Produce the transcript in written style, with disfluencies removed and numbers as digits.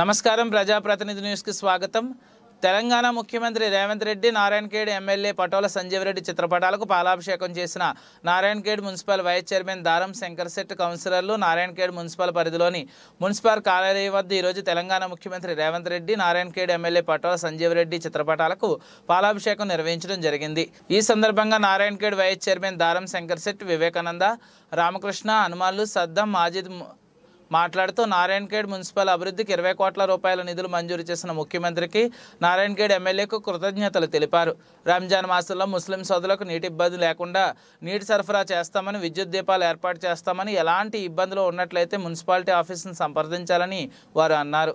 నమస్కారం ప్రజాప్రతినిధి న్యూస్ కి స్వాగతం। తెలంగాణ ముఖ్యమంత్రి రేవంత్ రెడ్డి నారాయణఖేడ్ ఎమ్మెల్యే పటోల సంజీవ్ రెడ్డి చిత్రపటాలకు పాలాభిషేకం చేసిన నారాయణఖేడ్ మున్సిపల్ వైస్ చైర్మన్ దారం శంకర్ శెట్టి కౌన్సిలర్లు నారాయణఖేడ్ మున్సిపల్ పరిధిలోని మున్సిపల్ కార్యాలయం వద్ద ఈ రోజు తెలంగాణ ముఖ్యమంత్రి రేవంత్ రెడ్డి నారాయణఖేడ్ ఎమ్మెల్యే పటోల సంజీవ్ రెడ్డి చిత్రపటాలకు పాలాభిషేకం నిర్వహించడం జరిగింది। ఈ సందర్భంగా నారాయణఖేడ్ వైస్ చైర్మన్ దారం శంకర్ శెట్టి, వివేకానంద, రామకృష్ణ, హనుమాన్లు, సద్దం, మాజిద్ మాట్లాడుతూ నారాయణఖేడ్ మున్సిపల్ అభివృద్ధికి 20 కోట్ల రూపాయల నిధులు మంజూరు చేసిన ముఖ్యమంత్రికి నారాయణఖేడ్ ఎమ్మెల్యేకు కృతజ్ఞతలు తెలిపారు। రంజాన్ మాసంలో ముస్లిం సోదరులకు నీటి ఇబ్బంది లేకుండా నీటి సరఫరా చేస్తామని, విద్యుత్ దీపాలు ఏర్పాటు చేస్తామని, ఎలాంటి ఇబ్బందులు ఉన్నట్లయితే మున్సిపాలిటీ ఆఫీసును సంప్రదించాలని వారు అన్నారు।